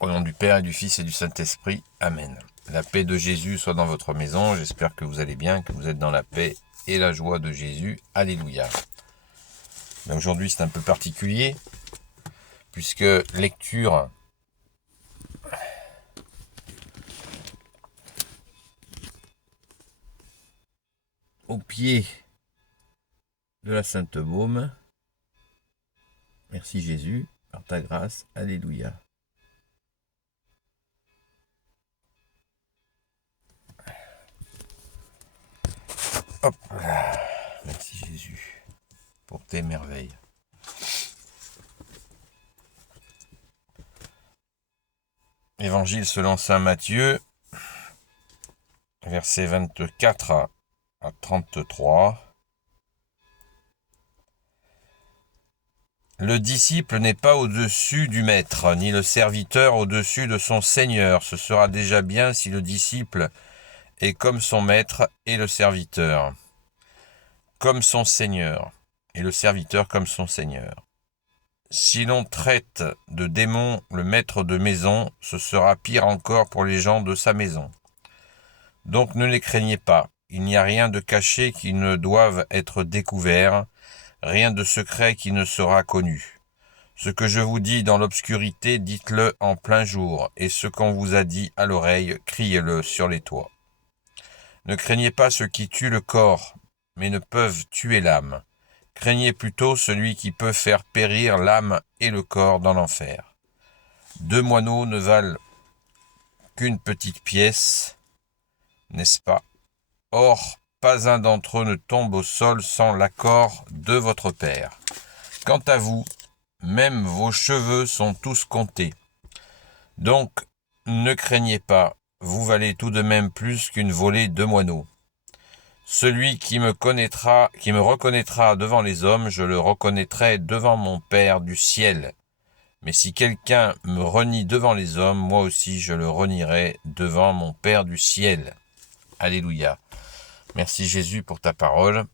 Au nom du Père et du Fils et du Saint-Esprit. Amen. La paix de Jésus soit dans votre maison. J'espère que vous allez bien, que vous êtes dans la paix et la joie de Jésus. Alléluia. Aujourd'hui, c'est un peu particulier, puisque lecture au pied de la Sainte Baume. Merci Jésus, par ta grâce. Alléluia. Hop là. Merci Jésus pour tes merveilles. Évangile selon saint Matthieu, versets 24 à 33. Le disciple n'est pas au-dessus du maître, ni le serviteur au-dessus de son seigneur. Ce sera déjà bien si le disciple est comme son maître et le serviteur comme son seigneur, et le serviteur comme son seigneur. Si l'on traite de démon le maître de maison, ce sera pire encore pour les gens de sa maison. Donc ne les craignez pas, il n'y a rien de caché qui ne doive être découvert, rien de secret qui ne sera connu. Ce que je vous dis dans l'obscurité, dites-le en plein jour, et ce qu'on vous a dit à l'oreille, criez-le sur les toits. Ne craignez pas ceux qui tuent le corps, mais ne peuvent tuer l'âme. Craignez plutôt celui qui peut faire périr l'âme et le corps dans l'enfer. 2 moineaux ne valent qu'une petite pièce, n'est-ce pas? Or, pas un d'entre eux ne tombe au sol sans l'accord de votre Père. Quant à vous, même vos cheveux sont tous comptés. Donc, ne craignez pas, vous valez tout de même plus qu'une volée de moineaux. Celui qui me reconnaîtra devant les hommes, je le reconnaîtrai devant mon Père du ciel. Mais si quelqu'un me renie devant les hommes, moi aussi je le renierai devant mon Père du ciel. Alléluia. Merci Jésus pour ta parole.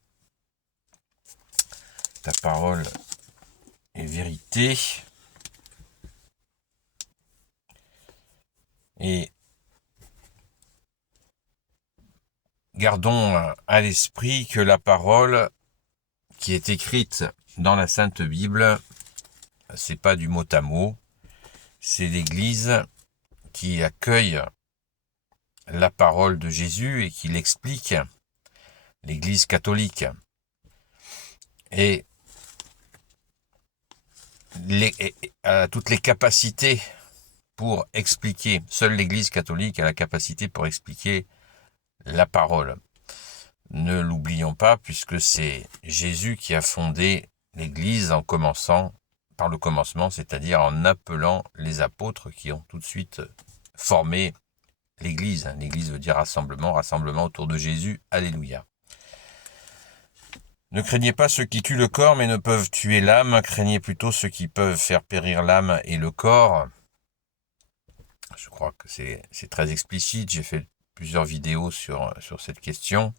Ta parole est vérité. Et gardons à l'esprit que la parole qui est écrite dans la Sainte Bible, c'est pas du mot à mot, c'est l'Église qui accueille la parole de Jésus et qui l'explique, l'Église catholique. Et a toutes les capacités pour expliquer. Seule l'Église catholique a la capacité pour expliquer la parole. Ne l'oublions pas, puisque c'est Jésus qui a fondé l'Église en commençant par le commencement, c'est-à-dire en appelant les apôtres qui ont tout de suite formé l'Église. L'Église veut dire rassemblement, rassemblement autour de Jésus. Alléluia. Ne craignez pas ceux qui tuent le corps, mais ne peuvent tuer l'âme. Craignez plutôt ceux qui peuvent faire périr l'âme et le corps. Je crois que c'est très explicite. J'ai fait plusieurs vidéos sur cette question.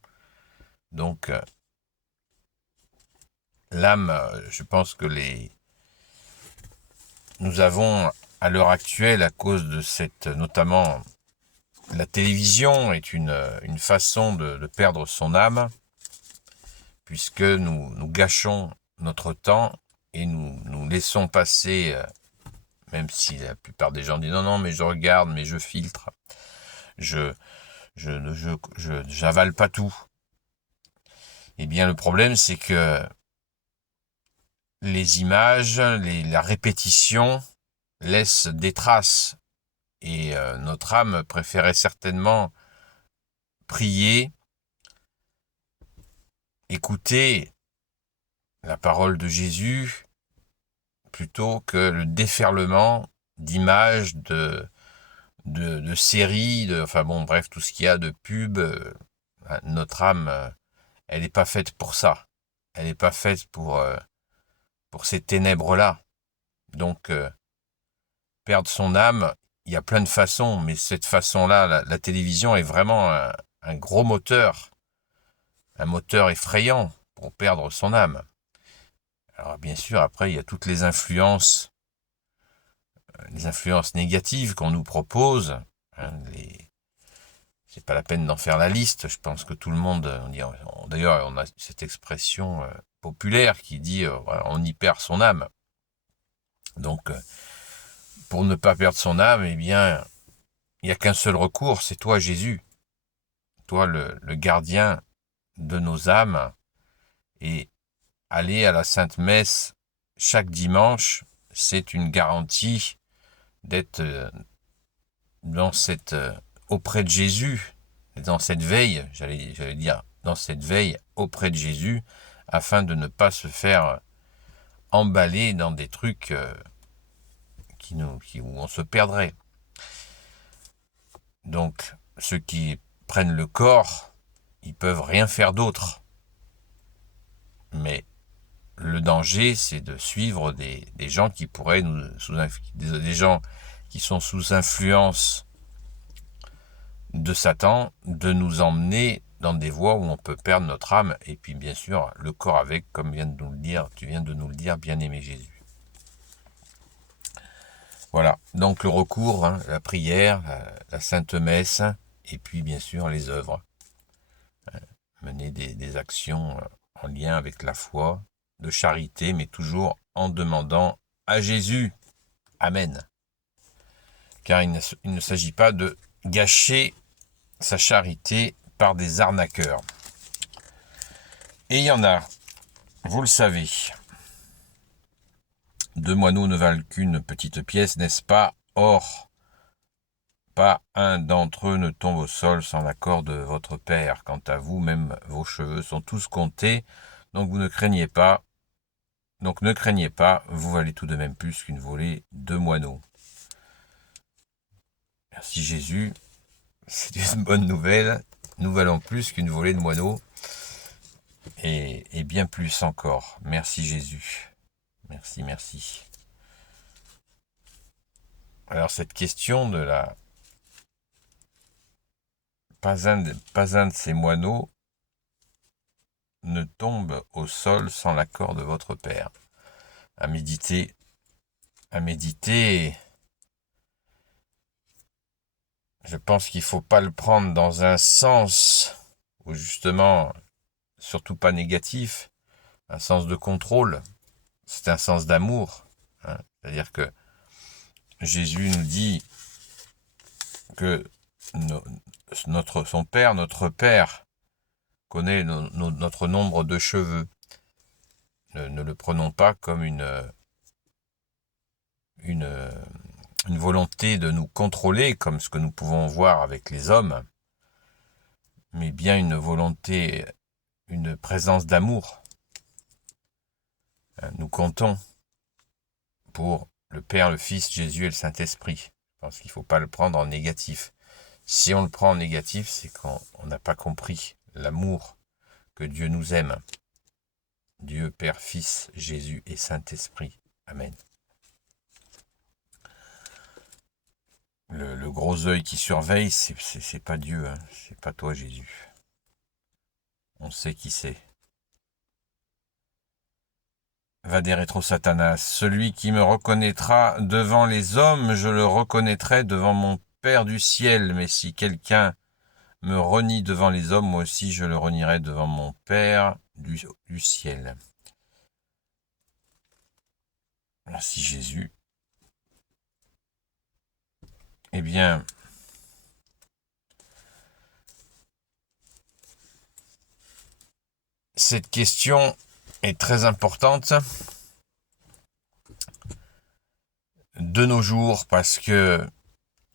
Donc, l'âme, je pense que nous avons à l'heure actuelle, à cause de notamment la télévision est une façon de perdre son âme, puisque nous gâchons notre temps et nous laissons passer, même si la plupart des gens disent non, mais je regarde, mais je filtre, j'avale pas tout. Eh bien, le problème, c'est que les images, la répétition laissent des traces. Et notre âme préférait certainement prier, écouter la parole de Jésus, plutôt que le déferlement d'images, de séries, bref, tout ce qu'il y a de pub. Notre âme, elle n'est pas faite pour ça. Elle n'est pas faite pour ces ténèbres-là. Donc, perdre son âme, il y a plein de façons, mais cette façon-là, la télévision est vraiment un gros moteur, un moteur effrayant pour perdre son âme. Alors bien sûr, après, il y a toutes les influences les influences négatives qu'on nous propose. Hein, c'est pas la peine d'en faire la liste. Je pense que tout le monde, d'ailleurs, on a cette expression populaire qui dit voilà, on y perd son âme. Donc, pour ne pas perdre son âme, eh bien, il n'y a qu'un seul recours, c'est toi, Jésus. Toi, le gardien de nos âmes. Et aller à la Sainte Messe chaque dimanche, c'est une garantie d'être dans cette auprès de Jésus, dans cette veille, j'allais dire, dans cette veille auprès de Jésus, afin de ne pas se faire emballer dans des trucs où on se perdrait. Donc, ceux qui prennent le corps, ils peuvent rien faire d'autre. Mais le danger, c'est de suivre des gens qui pourraient des gens qui sont sous influence de Satan, de nous emmener dans des voies où on peut perdre notre âme, et puis bien sûr, le corps avec, comme tu viens de nous le dire, bien-aimé Jésus. Voilà, donc le recours, hein, la prière, la Sainte Messe, et puis bien sûr les œuvres. Mener des actions en lien avec la foi, de charité, mais toujours en demandant à Jésus. Amen. Car il ne s'agit pas de gâcher sa charité par des arnaqueurs. Et il y en a, vous le savez. 2 moineaux ne valent qu'une petite pièce, n'est-ce pas? Or, pas un d'entre eux ne tombe au sol sans l'accord de votre Père. Quant à vous, même vos cheveux sont tous comptés, donc ne craignez pas, vous valez tout de même plus qu'une volée de moineaux. Merci Jésus, c'est une bonne nouvelle, nous valons plus qu'une volée de moineaux, et bien plus encore. Merci Jésus, merci. Alors cette question de pas un de ces moineaux ne tombe au sol sans l'accord de votre Père. À méditer, je pense qu'il ne faut pas le prendre dans un sens où justement, surtout pas négatif, un sens de contrôle, c'est un sens d'amour. Hein. C'est-à-dire que Jésus nous dit que son Père, notre Père, connaît notre nombre de cheveux. Ne le prenons pas comme une volonté de nous contrôler, comme ce que nous pouvons voir avec les hommes, mais bien une volonté, une présence d'amour. Nous comptons pour le Père, le Fils, Jésus et le Saint-Esprit. Je pense qu'il ne faut pas le prendre en négatif. Si on le prend en négatif, c'est qu'on n'a pas compris l'amour que Dieu nous aime. Dieu, Père, Fils, Jésus et Saint-Esprit. Amen. Le gros œil qui surveille, c'est pas Dieu, hein. C'est pas toi Jésus. On sait qui c'est. Va des rétro Satanas. Celui qui me reconnaîtra devant les hommes, je le reconnaîtrai devant mon Père du ciel. Mais si quelqu'un me renie devant les hommes, moi aussi je le renierai devant mon Père du ciel. Merci Jésus. Eh bien, cette question est très importante de nos jours parce que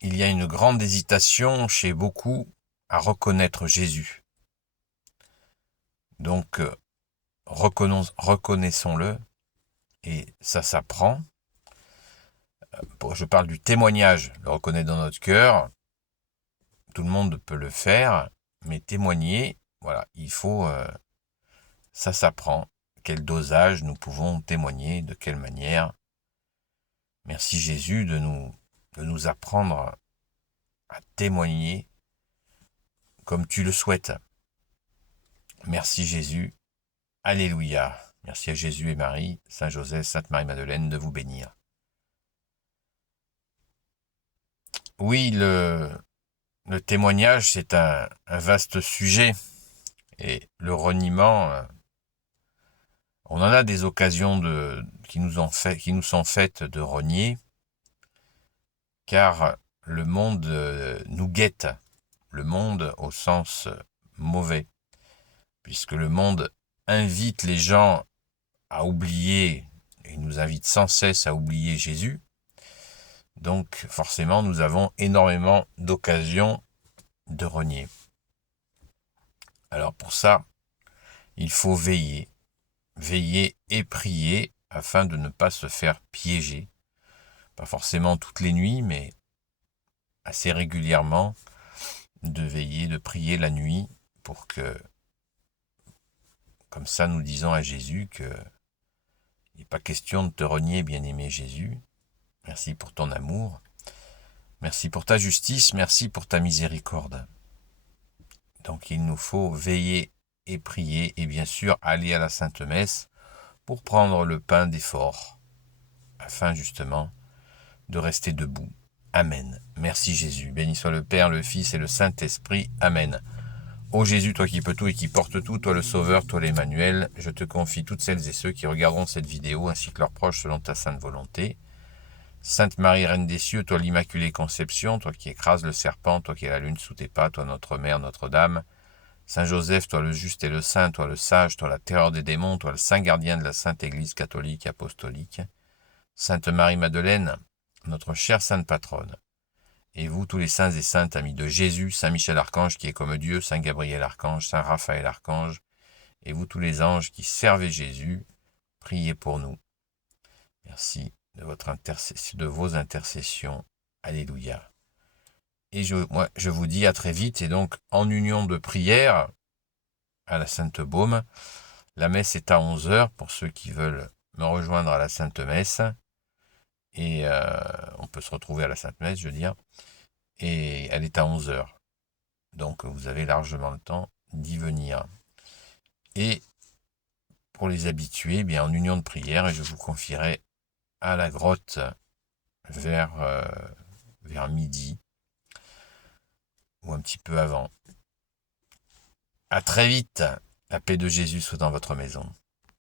il y a une grande hésitation chez beaucoup à reconnaître Jésus. Donc, reconnaissons-le, et ça s'apprend. Je parle du témoignage, le reconnaître dans notre cœur. Tout le monde peut le faire, mais témoigner, voilà, il faut, ça s'apprend. Quel dosage nous pouvons témoigner, de quelle manière. Merci Jésus de nous apprendre à témoigner comme tu le souhaites. Merci Jésus. Alléluia. Merci à Jésus et Marie, Saint Joseph, Sainte Marie-Madeleine de vous bénir. Oui, le témoignage, c'est un vaste sujet. Et le reniement, on en a des occasions qui nous sont faites de renier, car le monde nous guette, le monde au sens mauvais, puisque le monde invite les gens à oublier, il nous invite sans cesse à oublier Jésus. Donc forcément, nous avons énormément d'occasions de renier. Alors pour ça, il faut veiller et prier afin de ne pas se faire piéger. Pas forcément toutes les nuits, mais assez régulièrement, de veiller, de prier la nuit pour que, comme ça, nous disons à Jésus que il n'est pas question de te renier, bien-aimé Jésus. Merci pour ton amour. Merci pour ta justice. Merci pour ta miséricorde. Donc il nous faut veiller et prier et bien sûr aller à la Sainte Messe pour prendre le pain d'effort afin justement de rester debout. Amen. Merci Jésus. Béni soit le Père, le Fils et le Saint-Esprit. Amen. Ô Jésus, toi qui peux tout et qui portes tout, toi le Sauveur, toi l'Emmanuel, je te confie toutes celles et ceux qui regarderont cette vidéo ainsi que leurs proches selon ta sainte volonté. Sainte Marie, Reine des cieux, toi l'Immaculée Conception, toi qui écrases le serpent, toi qui as la lune sous tes pas, toi notre Mère, Notre-Dame. Saint Joseph, toi le juste et le saint, toi le sage, toi la terreur des démons, toi le saint gardien de la Sainte Église catholique et apostolique. Sainte Marie-Madeleine, notre chère sainte patronne. Et vous, tous les saints et saintes amis de Jésus, Saint Michel Archange qui est comme Dieu, Saint Gabriel Archange, Saint Raphaël Archange, et vous tous les anges qui servez Jésus, priez pour nous. Merci de vos intercessions. Alléluia. Et je vous dis à très vite, et donc en union de prière à la Sainte Baume, la messe est à 11h pour ceux qui veulent me rejoindre à la Sainte Messe, et on peut se retrouver à la Sainte Messe, je veux dire, et elle est à 11h. Donc vous avez largement le temps d'y venir. Et pour les habitués, eh bien en union de prière, et je vous confierai à la grotte vers midi ou un petit peu avant. À très vite. La paix de Jésus soit dans votre maison.